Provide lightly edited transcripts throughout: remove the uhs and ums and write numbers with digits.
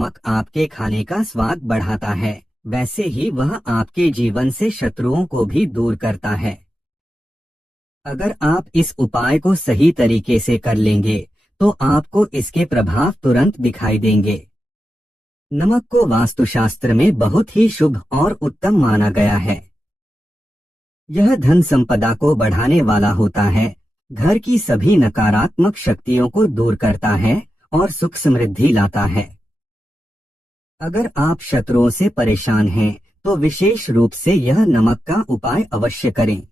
नमक आपके खाने का स्वाद बढ़ाता है, वैसे ही वह आपके जीवन से शत्रुओं को भी दूर करता है। अगर आप इस उपाय को सही तरीके से कर लेंगे तो आपको इसके प्रभाव तुरंत दिखाई देंगे। नमक को वास्तुशास्त्र में बहुत ही शुभ और उत्तम माना गया है। यह धन संपदा को बढ़ाने वाला होता है, घर की सभी नकारात्मक शक्तियों को दूर करता है और सुख समृद्धि लाता है। अगर आप शत्रुओं से परेशान हैं तो विशेष रूप से यह नमक का उपाय अवश्य करें।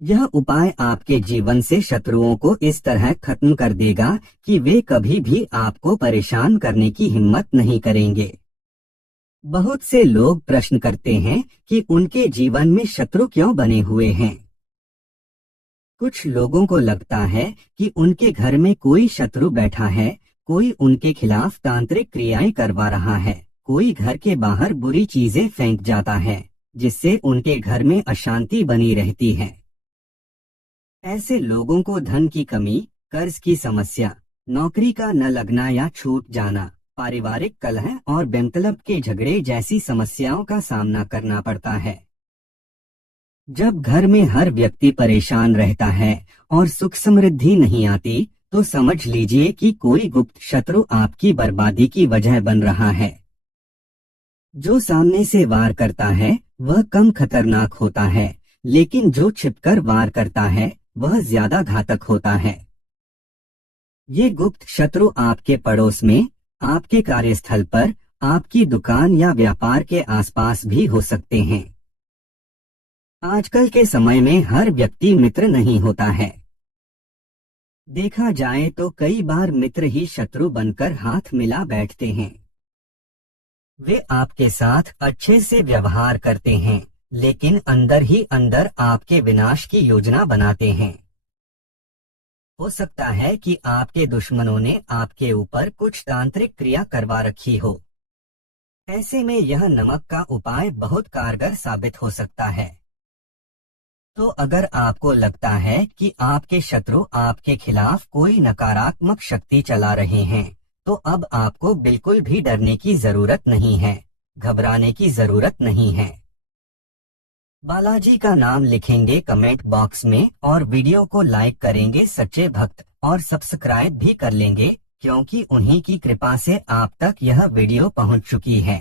यह उपाय आपके जीवन से शत्रुओं को इस तरह खत्म कर देगा कि वे कभी भी आपको परेशान करने की हिम्मत नहीं करेंगे। बहुत से लोग प्रश्न करते हैं कि उनके जीवन में शत्रु क्यों बने हुए हैं। कुछ लोगों को लगता है कि उनके घर में कोई शत्रु बैठा है, कोई उनके खिलाफ तांत्रिक क्रियाएं करवा रहा है, कोई घर के बाहर बुरी चीजें फेंक जाता है, जिससे उनके घर में अशांति बनी रहती है। ऐसे लोगों को धन की कमी, कर्ज की समस्या, नौकरी का न लगना या छूट जाना, पारिवारिक कलह और बेमतलब के झगड़े जैसी समस्याओं का सामना करना पड़ता है। जब घर में हर व्यक्ति परेशान रहता है और सुख समृद्धि नहीं आती, तो समझ लीजिए कि कोई गुप्त शत्रु आपकी बर्बादी की वजह बन रहा है। जो सामने से वार करता है वह कम खतरनाक होता है, लेकिन जो छिपकर वार करता है वह ज्यादा घातक होता है। ये गुप्त शत्रु आपके पड़ोस में, आपके कार्यस्थल पर, आपकी दुकान या व्यापार के आसपास भी हो सकते हैं। आजकल के समय में हर व्यक्ति मित्र नहीं होता है। देखा जाए तो कई बार मित्र ही शत्रु बनकर हाथ मिला बैठते हैं। वे आपके साथ अच्छे से व्यवहार करते हैं, लेकिन अंदर ही अंदर आपके विनाश की योजना बनाते हैं। हो सकता है कि आपके दुश्मनों ने आपके ऊपर कुछ तांत्रिक क्रिया करवा रखी हो। ऐसे में यह नमक का उपाय बहुत कारगर साबित हो सकता है। तो अगर आपको लगता है कि आपके शत्रु आपके खिलाफ कोई नकारात्मक शक्ति चला रहे हैं, तो अब आपको बिल्कुल भी डरने की जरूरत नहीं है, घबराने की जरूरत नहीं है। बालाजी का नाम लिखेंगे कमेंट बॉक्स में और वीडियो को लाइक करेंगे सच्चे भक्त, और सब्सक्राइब भी कर लेंगे, क्योंकि उन्हीं की कृपा से आप तक यह वीडियो पहुंच चुकी है।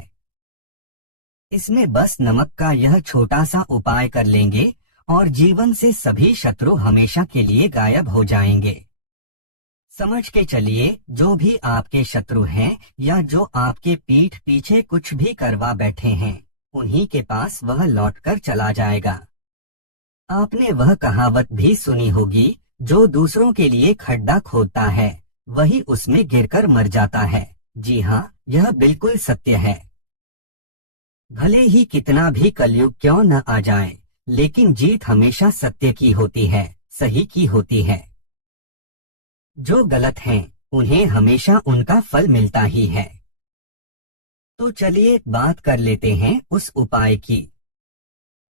इसमें बस नमक का यह छोटा सा उपाय कर लेंगे और जीवन से सभी शत्रु हमेशा के लिए गायब हो जाएंगे। समझ के चलिए, जो भी आपके शत्रु हैं या जो आपके पीठ पीछे कुछ भी करवा बैठे हैं, उन्हीं के पास वह लौटकर चला जाएगा। आपने वह कहावत भी सुनी होगी, जो दूसरों के लिए खड्डा खोदता है वही उसमें गिरकर मर जाता है। जी हाँ, यह बिल्कुल सत्य है। भले ही कितना भी कलयुग क्यों न आ जाए, लेकिन जीत हमेशा सत्य की होती है, सही की होती है। जो गलत हैं, उन्हें हमेशा उनका फल मिलता ही है। तो चलिए बात कर लेते हैं उस उपाय की।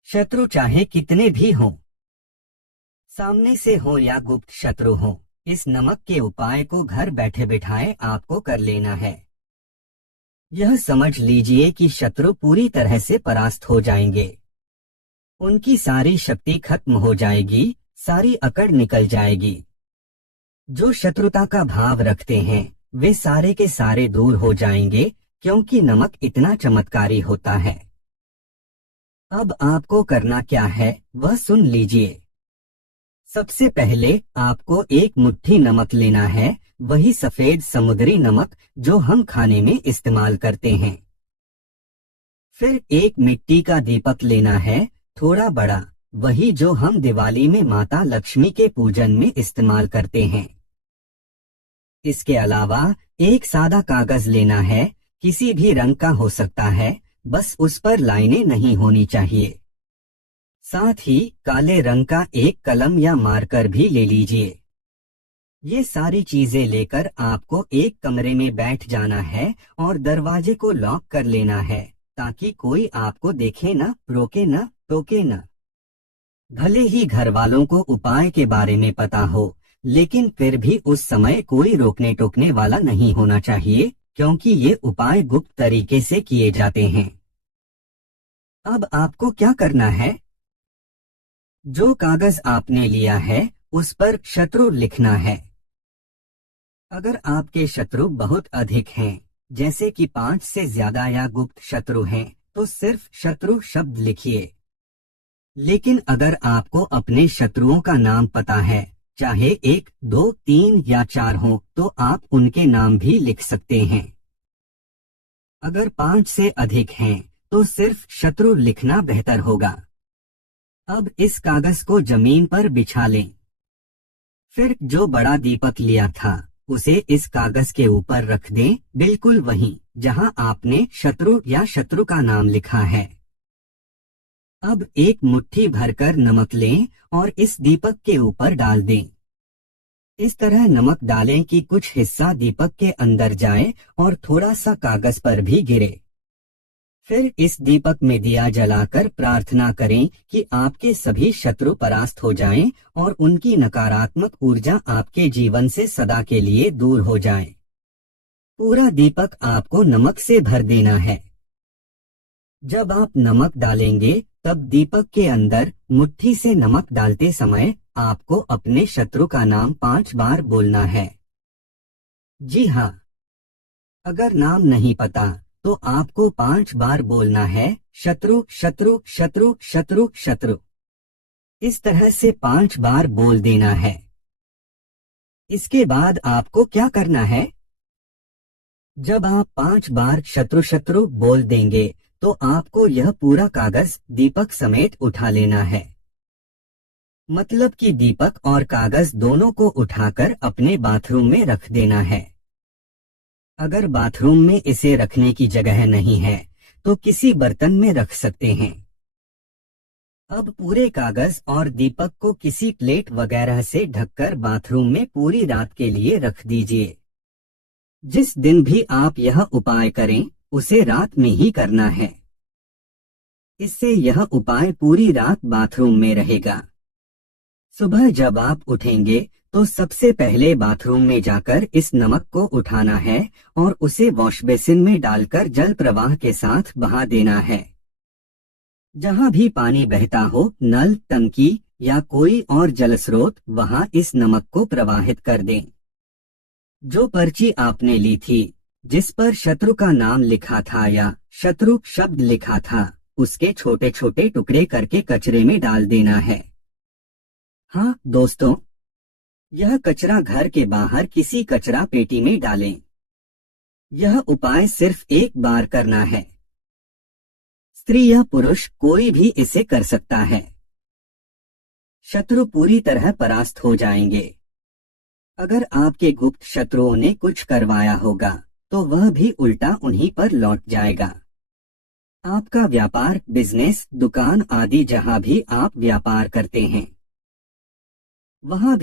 शत्रु चाहे कितने भी हों, सामने से हो या गुप्त शत्रु हो, इस नमक के उपाय को घर बैठे बिठाए आपको कर लेना है। यह समझ लीजिए कि शत्रु पूरी तरह से परास्त हो जाएंगे। उनकी सारी शक्ति खत्म हो जाएगी, सारी अकड़ निकल जाएगी। जो शत्रुता का भाव रखते हैं वे सारे के सारे दूर हो जाएंगे, क्योंकि नमक इतना चमत्कारी होता है। अब आपको करना क्या है वह सुन लीजिए। सबसे पहले आपको एक मुट्ठी नमक लेना है, वही सफेद समुद्री नमक जो हम खाने में इस्तेमाल करते हैं। फिर एक मिट्टी का दीपक लेना है, थोड़ा बड़ा, वही जो हम दिवाली में माता लक्ष्मी के पूजन में इस्तेमाल करते हैं। इसके अलावा एक सादा कागज लेना है, किसी भी रंग का हो सकता है, बस उस पर लाइनें नहीं होनी चाहिए। साथ ही काले रंग का एक कलम या मार्कर भी ले लीजिए। ये सारी चीजें लेकर आपको एक कमरे में बैठ जाना है और दरवाजे को लॉक कर लेना है, ताकि कोई आपको देखे न, रोके न, टोके न। भले ही घर वालों को उपाय के बारे में पता हो, लेकिन फिर भी उस समय कोई रोकने टोकने वाला नहीं होना चाहिए, क्योंकि ये उपाय गुप्त तरीके से किए जाते हैं। अब आपको क्या करना है? जो कागज आपने लिया है उस पर शत्रु लिखना है। अगर आपके शत्रु बहुत अधिक हैं, जैसे कि 5 से ज्यादा या गुप्त शत्रु हैं, तो सिर्फ शत्रु शब्द लिखिए। लेकिन अगर आपको अपने शत्रुओं का नाम पता है, चाहे 1, 2, 3 या 4 हो, तो आप उनके नाम भी लिख सकते हैं। अगर 5 से अधिक हैं, तो सिर्फ शत्रु लिखना बेहतर होगा। अब इस कागज को जमीन पर बिछा लें। फिर जो बड़ा दीपक लिया था उसे इस कागज के ऊपर रख दें, बिल्कुल वहीं जहां आपने शत्रु या शत्रु का नाम लिखा है। अब एक मुट्ठी भरकर नमक लें और इस दीपक के ऊपर डाल दें। इस तरह नमक डालें कि कुछ हिस्सा दीपक के अंदर जाए और थोड़ा सा कागज पर भी गिरे। फिर इस दीपक में दिया जलाकर प्रार्थना करें कि आपके सभी शत्रु परास्त हो जाएं और उनकी नकारात्मक ऊर्जा आपके जीवन से सदा के लिए दूर हो जाए। पूरा दीपक आपको नमक से भर देना है। जब आप नमक डालेंगे तब दीपक के अंदर मुट्ठी से नमक डालते समय आपको अपने शत्रु का नाम 5 बार बोलना है। जी हाँ, अगर नाम नहीं पता तो आपको 5 बार बोलना है, शत्रु शत्रु शत्रु शत्रु शत्रु। इस तरह से 5 बार बोल देना है। इसके बाद आपको क्या करना है? जब आप 5 बार शत्रु शत्रु बोल देंगे तो आपको यह पूरा कागज दीपक समेत उठा लेना है। मतलब कि दीपक और कागज दोनों को उठाकर अपने बाथरूम में रख देना है। अगर बाथरूम में इसे रखने की जगह नहीं है तो किसी बर्तन में रख सकते हैं। अब पूरे कागज और दीपक को किसी प्लेट वगैरह से ढककर बाथरूम में पूरी रात के लिए रख दीजिए। जिस दिन भी आप यह उपाय करें उसे रात में ही करना है। इससे यह उपाय पूरी रात बाथरूम में रहेगा। सुबह जब आप उठेंगे तो सबसे पहले बाथरूम में जाकर इस नमक को उठाना है और उसे वॉश बेसिन में डालकर जल प्रवाह के साथ बहा देना है। जहां भी पानी बहता हो, नल, टंकी या कोई और जल स्रोत, वहां इस नमक को प्रवाहित कर दें। जो पर्ची आपने ली थी जिस पर शत्रु का नाम लिखा था या शत्रु शब्द लिखा था, उसके छोटे छोटे टुकड़े करके कचरे में डाल देना है। हाँ दोस्तों, यह कचरा घर के बाहर किसी कचरा पेटी में डालें। यह उपाय सिर्फ एक बार करना है। स्त्री या पुरुष कोई भी इसे कर सकता है। शत्रु पूरी तरह परास्त हो जाएंगे। अगर आपके गुप्त शत्रुओं ने कुछ करवाया होगा तो वह भी उल्टा उन्हीं पर लौट जाएगा। आपका व्यापार, बिजनेस, दुकान आदि जहां भी आप व्यापार करते हैं वहां भी